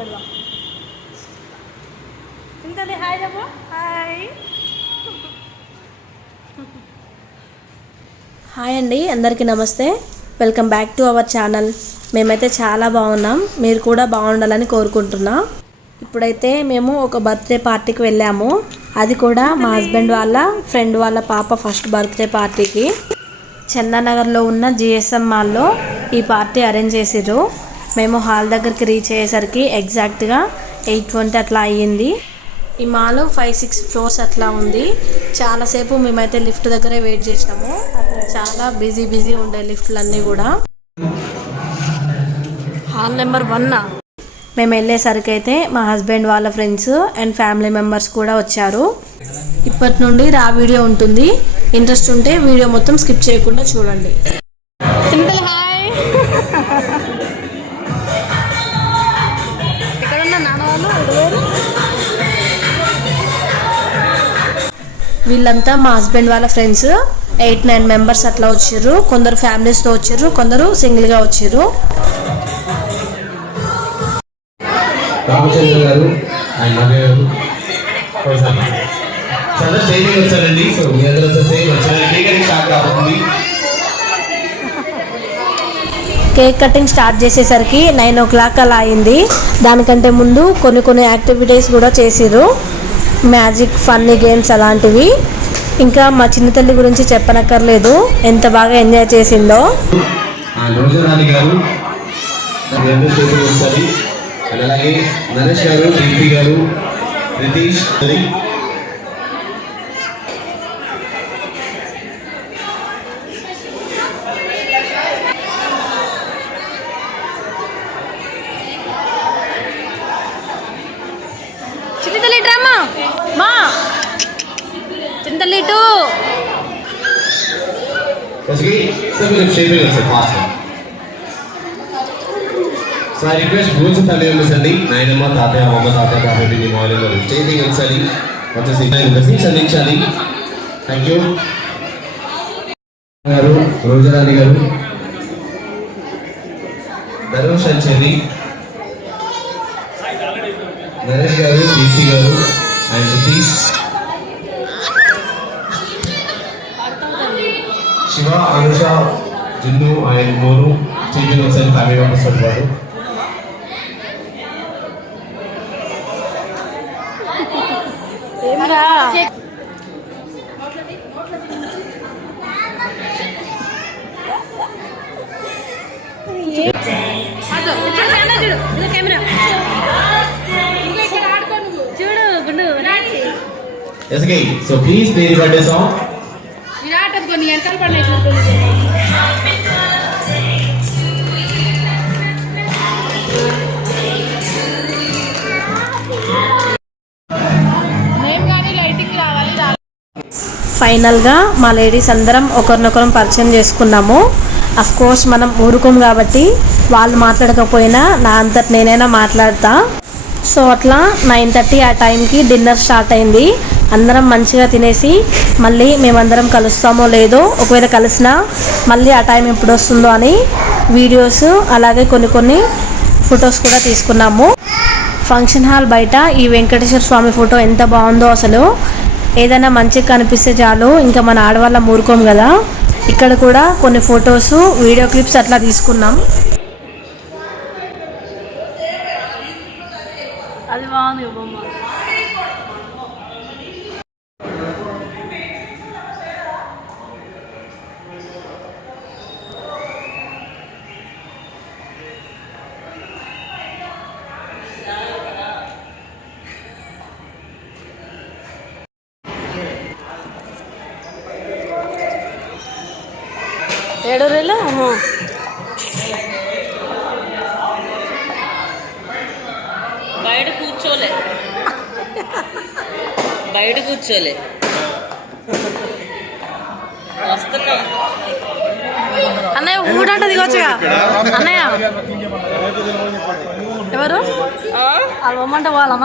పెడదాం ఇంకా హాయ్ చెప్పు. హాయ్. హాయ్ అండి అందరికీ నమస్తే. Welcome back to our channel. మేమైతే చాలా బాగున్నాం. మీరు కూడా బాగుండాలని కోరుకుంటున్నా. ఇప్పుడైతే మేము ఒక బర్త్డే పార్టీకి వెళ్ళాము. అది కూడా మా హస్బెండ్ వాళ్ళ ఫ్రెండ్ వాళ్ళ పాప ఫస్ట్ బర్త్డే పార్టీకి. చందానగర్లో ఉన్న జిఎస్ఎం మాల్లో ఈ పార్టీ అరేంజ్ చేసిర్రు. మేము హాల్ దగ్గరికి రీచ్ అయ్యేసరికి ఎగ్జాక్ట్గా ఎయిట్ ట్వంటీ అట్లా అయ్యింది. ఈ మాల్ ఫైవ్ సిక్స్ ఫ్లోర్స్ అట్లా ఉంది. చాలాసేపు మేమైతే లిఫ్ట్ దగ్గరే వెయిట్ చేసినాము. చాలా బిజీ బిజీ ఉండే లిఫ్ట్లు అన్నీ కూడా. హాల్ నెంబర్ వన్ మేము వెళ్ళేసరికి అయితే మా హస్బెండ్ వాళ్ళ ఫ్రెండ్స్ అండ్ ఫ్యామిలీ మెంబర్స్ కూడా వచ్చారు. ఇప్పటి నుండి రా వీడియో ఉంటుంది. ఇంట్రెస్ట్ ఉంటే వీడియో మొత్తం స్కిప్ చేయకుండా చూడండి. వీళ్ళంతా మా హస్బెండ్ వాళ్ళ ఫ్రెండ్స్ ఎయిట్ నైన్ మెంబర్స్ అట్లా వచ్చిర్రు కొందరు ఫ్యామిలీస్తో వచ్చిర్రు కొందరు సింగిల్గా వచ్చిర్రు రామచంద్ర గారు ఆయన నవ్య గారు. ఒకసారి. చాలా స్టేజ్ మీద వచ్చారండి. సో మీ అందరూ వచ్చేసి వచ్చారు. కేక్ స్టార్ట్ కాబోతుంది కేక్ కటింగ్ స్టార్ట్ చేసేసరికి నైన్ ఓ క్లాక్ అలా అయింది. దానికంటే ముందు కొన్ని కొన్ని యాక్టివిటీస్ కూడా చేసిర్రు. మ్యాజిక్ ఫన్నీ గేమ్స్ అలాంటివి. ఇంకా మా చిన్న తల్లి గురించి చెప్పనక్కర్లేదు. ఎంత బాగా ఎంజాయ్ చేసిందో. అలాగే నరేష్ గారు గారు రితీష్ గారి మా ఇటు సార్ మీరు సో ఐ రిక్వెస్ట్ రూల్స్ తల్లి ఉండండి నాయనమ్మ తాతయ్య అమ్మ తాతయ్య కాబట్టి మీ మార్నింగ్ గారు. స్టేజ్ వచ్చేసి బ్లెస్సింగ్స్ అందించాలి థ్యాంక్ యూ గారు రోజారాణి గారు ధనుష్ అంచెరి నరేష్ గారు దీప్తి గారు and Satish Shiva Anusha Jinnu and Monu TV వచ్చారు ఫ్యామిలీ మెంబర్స్తో పాటు. SK so please play the birthday song Virat కొన్ని రావాలి ఫైనల్గా మా లేడీస్ అందరం ఒకరినొకరం పరిచయం చేసుకున్నాము. అఫ్ కోర్స్ మనం ఊరుకోం కాబట్టి వాళ్ళు మాట్లాడకపోయినా నా అంతటి నేనైనా మాట్లాడతా. సో అట్లా నైన్ థర్టీ ఆ టైంకి డిన్నర్ స్టార్ట్ అయింది. అందరం మంచిగా తినేసి మళ్ళీ మేమందరం కలుస్తామో లేదో ఒకవేళ కలిసినా మళ్ళీ ఆ టైం ఎప్పుడు వస్తుందో అని వీడియోస్ అలాగే కొన్ని కొన్ని ఫొటోస్ కూడా తీసుకున్నాము. ఫంక్షన్ హాల్ బయట ఈ వెంకటేశ్వర స్వామి ఫోటో ఎంత బాగుందో అసలు. ఏదైనా మంచిగా కనిపిస్తే చాలు ఇంకా మన ఆడవాళ్ళ ఊరుకోం కదా. ఇక్కడ కూడా కొన్ని ఫొటోస్ వీడియో క్లిప్స్ అట్లా తీసుకున్నాం అది బాగుంది బొమ్మ ఏడు రేలు బయట కూర్చోలే. బయట కూర్చోలే. వస్తున్నా. అన్నయ్య ఊడంట దిగొచ్చుగా. అన్నయ్య. ఎవరు? ఆ? వాళ్ళు బొమ్మంటే వాళ్ళమ్మ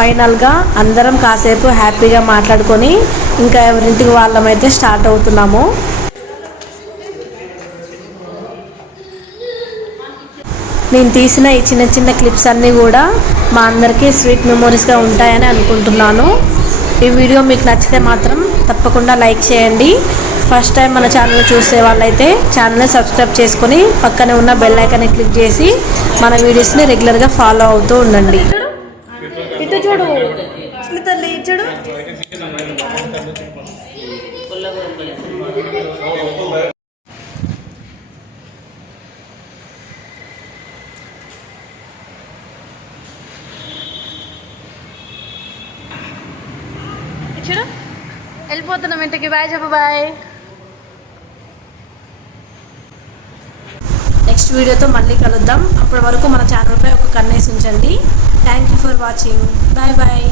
ఫైనల్గా అందరం కాసేపు హ్యాపీగా మాట్లాడుకొని ఇంకా ఎవరింటికి వాళ్ళమైతే స్టార్ట్ అవుతున్నాము. నేను తీసిన ఈ చిన్న చిన్న క్లిప్స్ అన్నీ కూడా మా అందరికీ స్వీట్ మెమొరీస్గా ఉంటాయని అనుకుంటున్నాను. ఈ వీడియో మీకు నచ్చితే మాత్రం తప్పకుండా లైక్ చేయండి. ఫస్ట్ టైం మన ఛానల్ చూసే వాళ్ళైతే ఛానల్ని సబ్స్క్రైబ్ చేసుకొని పక్కనే ఉన్న బెల్ ఐకాన్ని క్లిక్ చేసి మన వీడియోస్ని రెగ్యులర్గా ఫాలో అవుతూ ఉండండి. ఇటు చూడు ఇటు తల్లి ఇటు చూడు ఇటు చూడు వెళ్ళిపోతున్నాం ఇంటికి బాయ్ చెప్పు బాయ్. నెక్స్ట్ వీడియోతో మళ్ళీ కలుద్దాం. అప్పటి వరకు మన ఛానల్పై ఒక కన్నేసి ఉంచండి. Thank you for watching bye bye